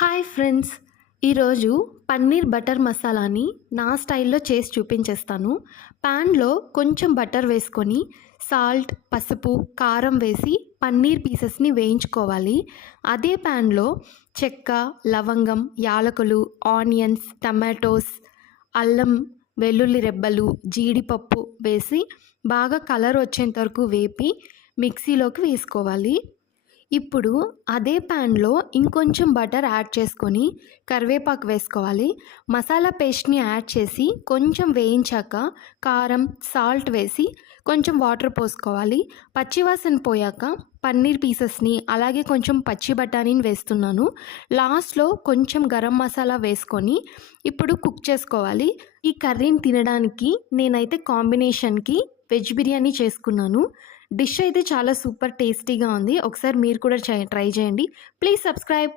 Hi friends, ఈరోజు paneer butter మసాలాని నా స్టైల్లో చేసి చూపించేస్తాను. ప్యాన్లో కొంచెం బటర్ వేసుకొని సాల్ట్, పసుపు, కారం వేసి పన్నీర్ పీసెస్ని వేయించుకోవాలి. అదే ప్యాన్లో చెక్క, లవంగం, యాలకులు, ఆనియన్స్, టమాటోస్, అల్లం, వెల్లుల్లి రెబ్బలు, జీడిపప్పు వేసి బాగా కలర్ వచ్చేంత వరకు వేపి మిక్సీలోకి వేసుకోవాలి. ఇప్పుడు అదే ప్యాన్లో ఇంకొంచెం బటర్ యాడ్ చేసుకొని కరివేపాకు వేసుకోవాలి. మసాలా పేస్ట్ని యాడ్ చేసి కొంచెం వేయించాక కారం, సాల్ట్ వేసి కొంచెం వాటర్ పోసుకోవాలి. పచ్చివాసన పోయాక పన్నీర్ పీసెస్ని అలాగే కొంచెం పచ్చి బఠానీని వేస్తున్నాను. లాస్ట్లో కొంచెం గరం మసాలా వేసుకొని ఇప్పుడు కుక్ చేసుకోవాలి. ఈ కర్రీని తినడానికి నేనైతే కాంబినేషన్కి వెజ్ బిర్యానీ చేసుకున్నాను. డిష్ అయితే చాలా సూపర్ టేస్టీగా ఉంది. ఒకసారి మీరు కూడా ట్రై చేయండి. Please subscribe.